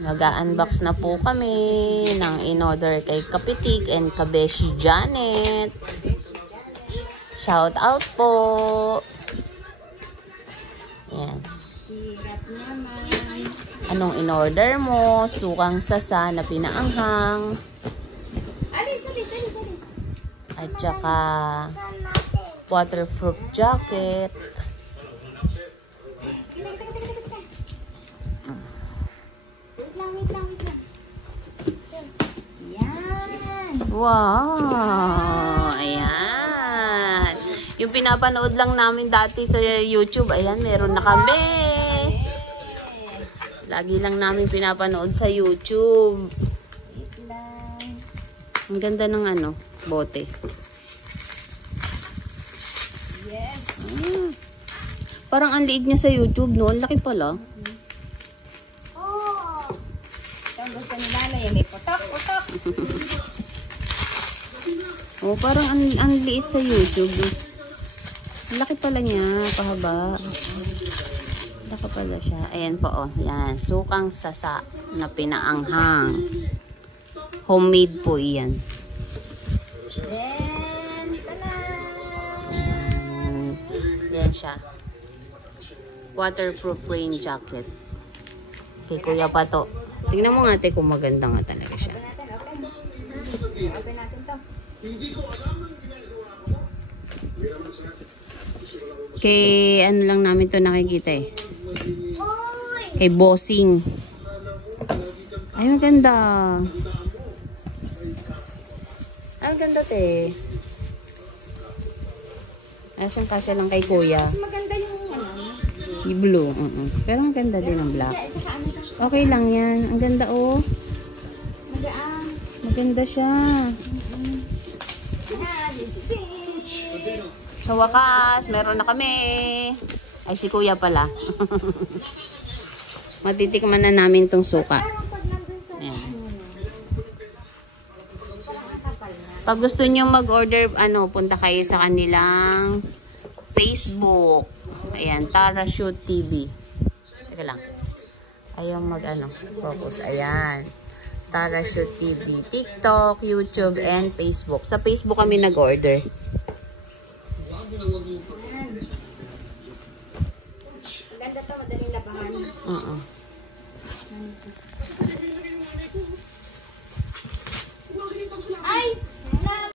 Mag-unbox na po kami ng in-order kay Kapitik and Kabeshi Janet. Shout out po. Yan. Anong in-order mo? Sukang sasa na pinaanghang. At saka waterproof jacket. Wow! Ayan. Yung pinapanood lang namin dati sa YouTube, ayan, meron na kami. Lagi lang namin pinapanood sa YouTube. Ang ganda ng ano, bote. Yes. Parang ang liit niya sa YouTube, no? Ang laki pala. Oh! Ito gusto ni Nanay, may putok-putok. Oh, parang ang liit sa YouTube. Laki pala niya, pahaba. Laki pala siya. Ayan po, oh. Yan. Sukang sasa na pinaanghang. Homemade po iyan. Then, Yan siya. Waterproof rain jacket. Kay Kuya Pato. Tingnan mo nga, ate, kung maganda nga talaga siya. Open natin to. Kay ano lang namin to nakikita eh. Kay Bossing. Ay, maganda. Ay, maganda te. Ay, siyang kasya lang kay Kuya. Mas maganda yung ano. Yung blue. Pero maganda din ang black. Okay lang yan. Ang ganda oh. Magaan. Maganda siya. Sa wakas, meron na kami. Ay, si Kuya pala. Matitikman na namin tong suka. Ayan. Pag gusto nyo mag-order, punta kayo sa kanilang Facebook. Ayan, Tara Shoot TV. Teka lang. Ayaw focus. Ayan. Tara Shoot TV. TikTok, YouTube, and Facebook. Sa Facebook kami nag-order. Ganda to, madaling labahan. Ay!